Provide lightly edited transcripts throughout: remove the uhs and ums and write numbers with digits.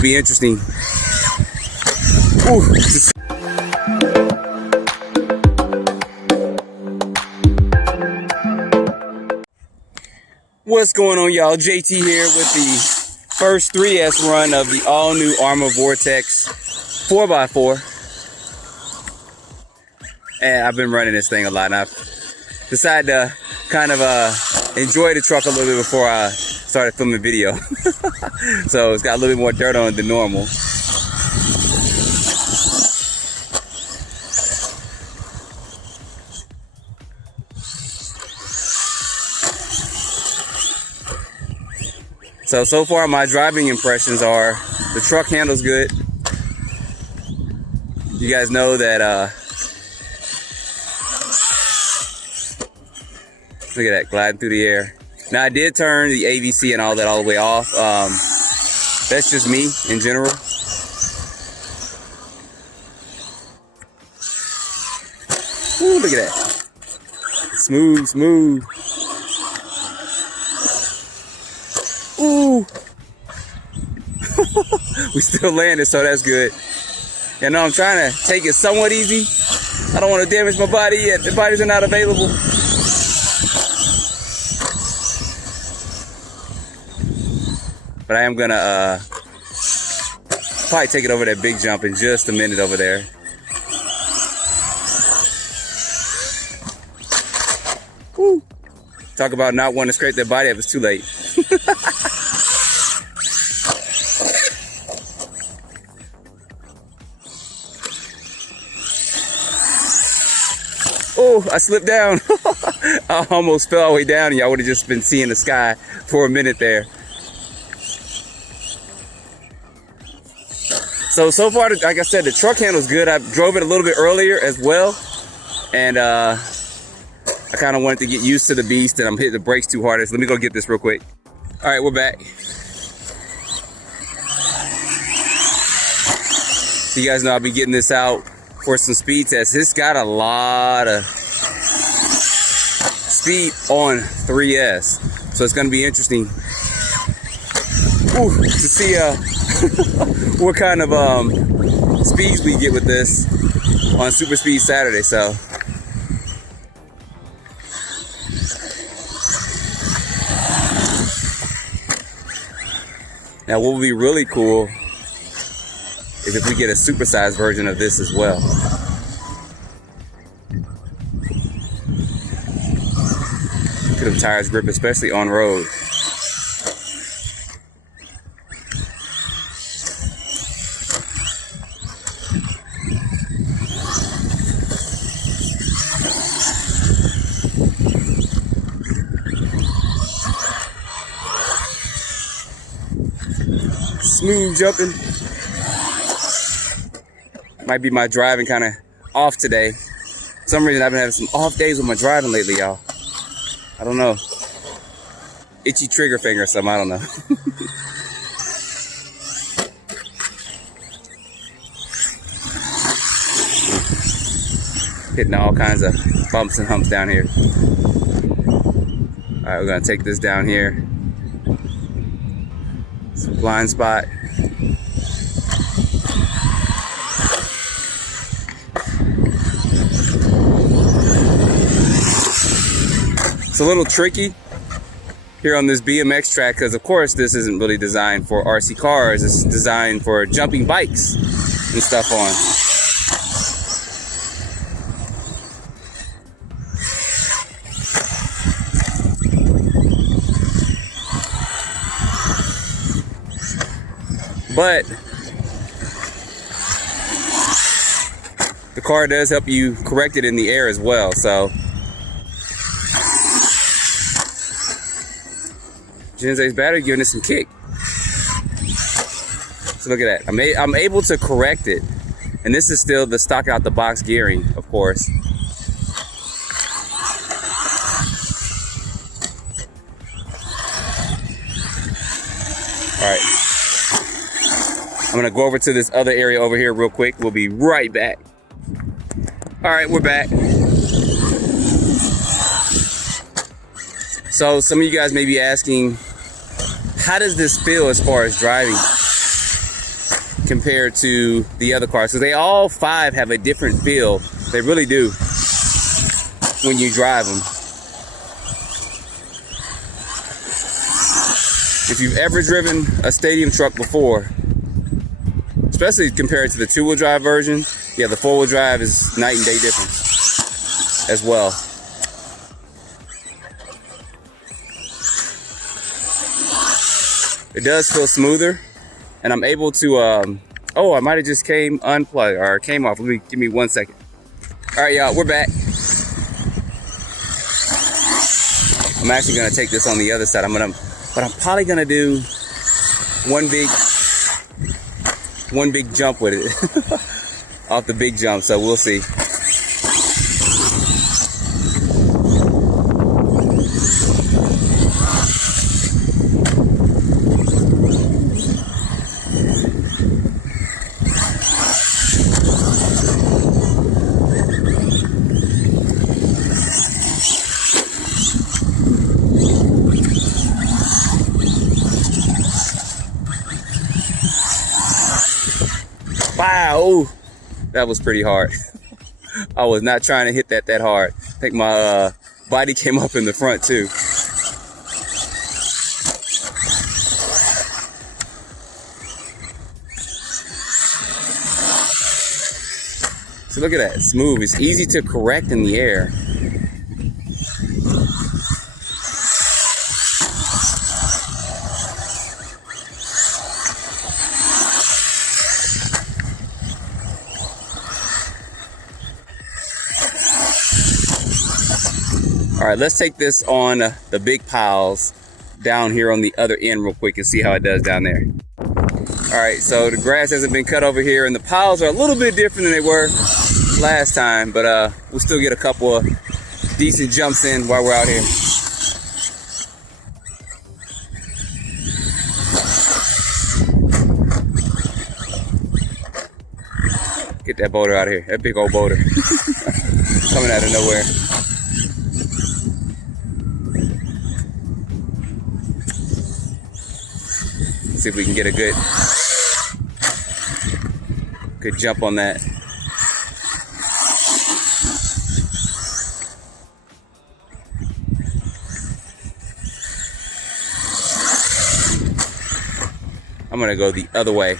Be interesting. Ooh, what's going on, y'all? JT here with the first 3S run of the all-new Arrma VORTEKS 4x4. And I've been running this thing a lot, and I've decided to kind of enjoy the truck a little bit before I started filming video. So it's got a little bit more dirt on it than normal. So far my driving impressions are the truck handles good. You guys know that, look at that, gliding through the air. Now I did turn the AVC and all that all the way off. That's just me in general. Ooh, look at that. Smooth, smooth. Ooh. We still landed, so that's good. You know, I'm trying to take it somewhat easy. I don't want to damage my body yet. The bodies are not available. But I am gonna probably take it over that big jump in just a minute over there. Woo. Talk about not wanting to scrape their body up, it's too late. Oh, I slipped down. I almost fell all the way down and y'all would have just been seeing the sky for a minute there. So far, like I said, the truck handle's good. I drove it a little bit earlier as well. And I kind of wanted to get used to the beast, and I'm hitting the brakes too hard. So let me go get this real quick. All right, we're back. So you guys know I'll be getting this out for some speed tests. It's got a lot of speed on 3S. So it's gonna be interesting to see what kind of speeds we get with this on Super Speed Saturday. So now what would be really cool is if we get a supersized version of this as well. Look at them tires grip, especially on road. Smooth jumping. Might be my driving kind of off today. For some reason I've been having some off days with my driving lately, y'all. I don't know. Itchy trigger finger or something, I don't know. Hitting all kinds of bumps and humps down here. All right, we're gonna take this down here. It's a blind spot. It's a little tricky here on this BMX track because, of course, this isn't really designed for RC cars. It's designed for jumping bikes and stuff on. But the car does help you correct it in the air as well, so. Genze's battery giving it some kick. So look at that. I'm able to correct it. And this is still the stock out the box gearing, of course. All right. I'm gonna go over to this other area over here real quick. We'll be right back. All right, we're back. So some of you guys may be asking, how does this feel as far as driving? compared to the other cars. So they all 5 have a different feel. They really do when you drive them. If you've ever driven a stadium truck before, especially compared to the 2-wheel drive version, yeah, the 4-wheel drive is night and day difference as well. It does feel smoother, and I'm able to, oh, I might have just came unplugged or came off. Give me 1 second. All right, y'all, we're back. I'm actually gonna take this on the other side. But I'm probably gonna do one big jump with it off the big jump. So we'll see. Wow, that was pretty hard. I was not trying to hit that hard. I think my body came up in the front too. So look at that, smooth. It's easy to correct in the air. All right, let's take this on the big piles down here on the other end real quick and see how it does down there. All right, so the grass hasn't been cut over here and the piles are a little bit different than they were last time, but we'll still get a couple of decent jumps in while we're out here. Get that boulder out of here, that big old boulder coming out of nowhere. See if we can get a good jump on that. I'm gonna go the other way.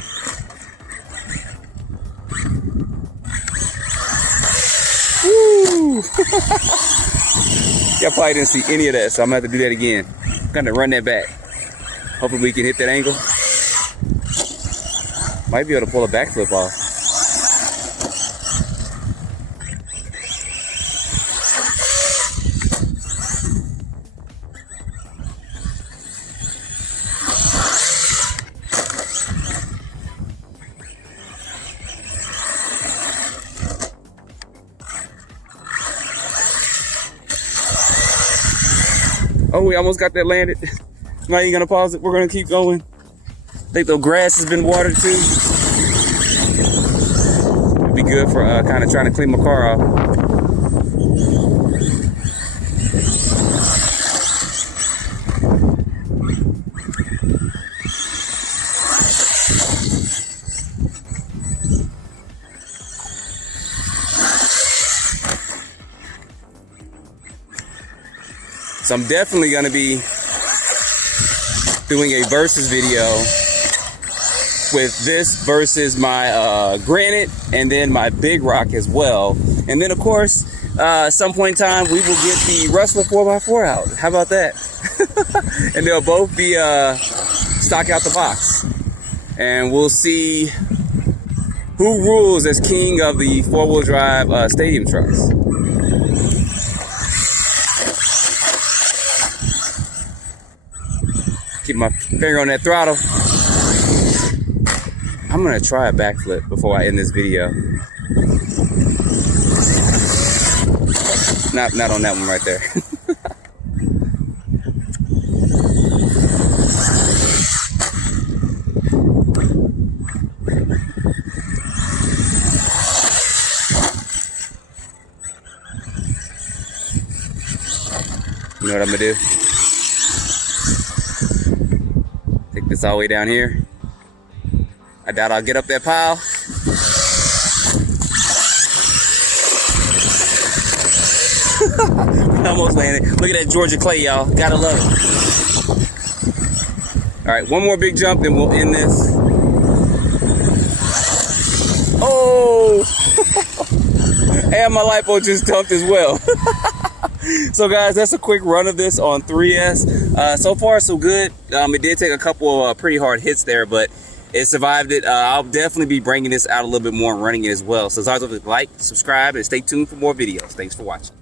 Woo! Y'all probably didn't see any of that, so I'm gonna have to do that again. I'm gonna run that back. Hopefully we can hit that angle. Might be able to pull a backflip off. Oh, we almost got that landed. I'm not even gonna pause it. We're gonna keep going. I think the grass has been watered too. It'd be good for kind of trying to clean my car off. So I'm definitely gonna be doing a versus video with this versus my granite and then my big rock as well. And then of course, at some point in time, we will get the Rustler 4x4 out. How about that? And they'll both be stock out the box. And we'll see who rules as king of the 4-wheel drive stadium trucks. Keep my finger on that throttle. I'm gonna try a backflip before I end this video. Not on that one right there. You know what I'm gonna do? Take this all the way down here. I doubt I'll get up that pile. Almost landed. Look at that Georgia clay, y'all. Gotta love it. All right, one more big jump, then we'll end this. Oh! And my Lipo just dumped as well. So guys, that's a quick run of this on 3S. So far, so good. It did take a couple of pretty hard hits there, but it survived it. I'll definitely be bringing this out a little bit more and running it as well. So as always, like, subscribe, and stay tuned for more videos. Thanks for watching.